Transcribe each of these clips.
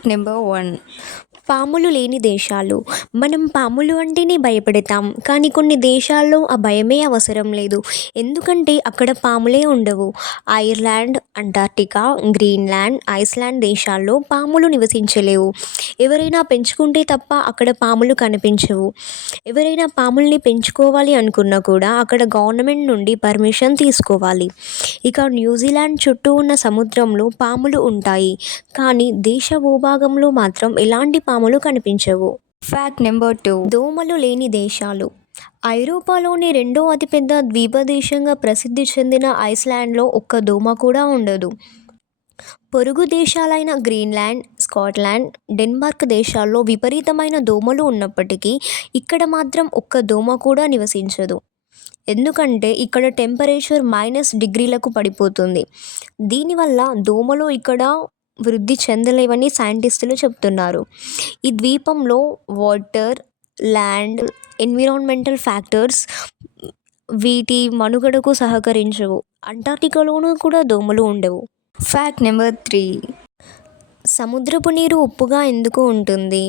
Fact number 1. పాములు లేని దేశాలు. మనం పాములు అంటేనే భయపడతాం, కానీ కొన్ని దేశాల్లో ఆ భయమే అవసరం లేదు. ఎందుకంటే అక్కడ పాములే ఉండవు. ఐర్లాండ్, అంటార్క్టికా, గ్రీన్లాండ్, ఐస్లాండ్ దేశాల్లో పాములు నివసించలేవు. ఎవరైనా పెంచుకుంటే తప్ప అక్కడ పాములు కనిపించవు. ఎవరైనా పాముల్ని పెంచుకోవాలి అనుకున్నా కూడా అక్కడ గవర్నమెంట్ నుండి పర్మిషన్ తీసుకోవాలి. ఇక న్యూజిలాండ్ చుట్టూ ఉన్న సముద్రంలో పాములు ఉంటాయి, కానీ దేశ భూభాగంలో మాత్రం ఎలాంటి పాములు కనిపించవు. Fact number 2. దోమలు లేని దేశాలు. ఐరోపాలోని రెండో అతిపెద్ద ద్వీపదేశంగా ప్రసిద్ధి చెందిన ఐస్లాండ్లో ఒక్క దోమ కూడా ఉండదు. పొరుగు దేశాలైన గ్రీన్లాండ్, స్కాట్లాండ్, డెన్మార్క్ దేశాల్లో విపరీతమైన దోమలు ఉన్నప్పటికీ ఇక్కడ మాత్రం ఒక్క దోమ కూడా నివసించదు. ఎందుకంటే ఇక్కడ టెంపరేచర్ -డిగ్రీలకు పడిపోతుంది. దీనివల్ల దోమలు ఇక్కడ వృద్ధి చెందలేవని సైంటిస్టులు చెప్తున్నారు. ఈ ద్వీపంలో వాటర్, ల్యాండ్, ఎన్విరాన్మెంటల్ ఫ్యాక్టర్స్ వీటి మనుగడకు సహకరించవు. అంటార్క్టికాలోనూ కూడా దోమలు ఉండవు. Fact number 3. సముద్రపు నీరు ఉప్పుగా ఎందుకు ఉంటుంది?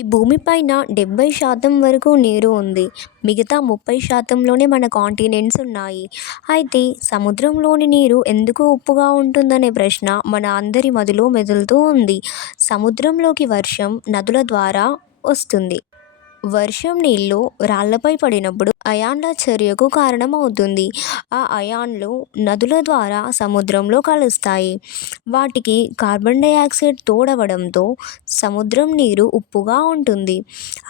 ఈ భూమిపైన 70% వరకు నీరు ఉంది. మిగతా 30%లోనే మన కాంటినెంట్స్ ఉన్నాయి. అయితే సముద్రంలోని నీరు ఎందుకు ఉప్పుగా ఉంటుందనే ప్రశ్న మన అందరి మదిలో మెదులుతూ ఉంది. సముద్రంలోకి వర్షం నదుల ద్వారా వస్తుంది. వర్షం నీళ్లు రాళ్లపై పడినప్పుడు అయాన్ల చర్యకు కారణమవుతుంది. ఆ అయాన్లు నదుల ద్వారా సముద్రంలో కలుస్తాయి. వాటికి కార్బన్ డయాక్సైడ్ తోడవడంతో సముద్రం నీరు ఉప్పుగా ఉంటుంది.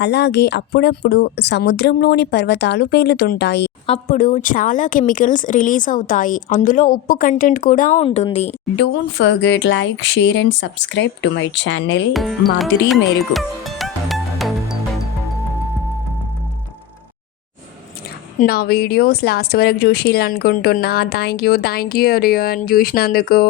అలాగే అప్పుడప్పుడు సముద్రంలోని పర్వతాలు పేలుతుంటాయి. అప్పుడు చాలా కెమికల్స్ రిలీజ్ అవుతాయి. అందులో ఉప్పు కంటెంట్ కూడా ఉంటుంది. Don't forget like, share and subscribe to my channel Madhuri మెరుగు. నా వీడియోస్ లాస్ట్ వరకు చూసి అనుకుంటున్నా. థ్యాంక్ యూ ఎవ్రీవన్ చూసినందుకు.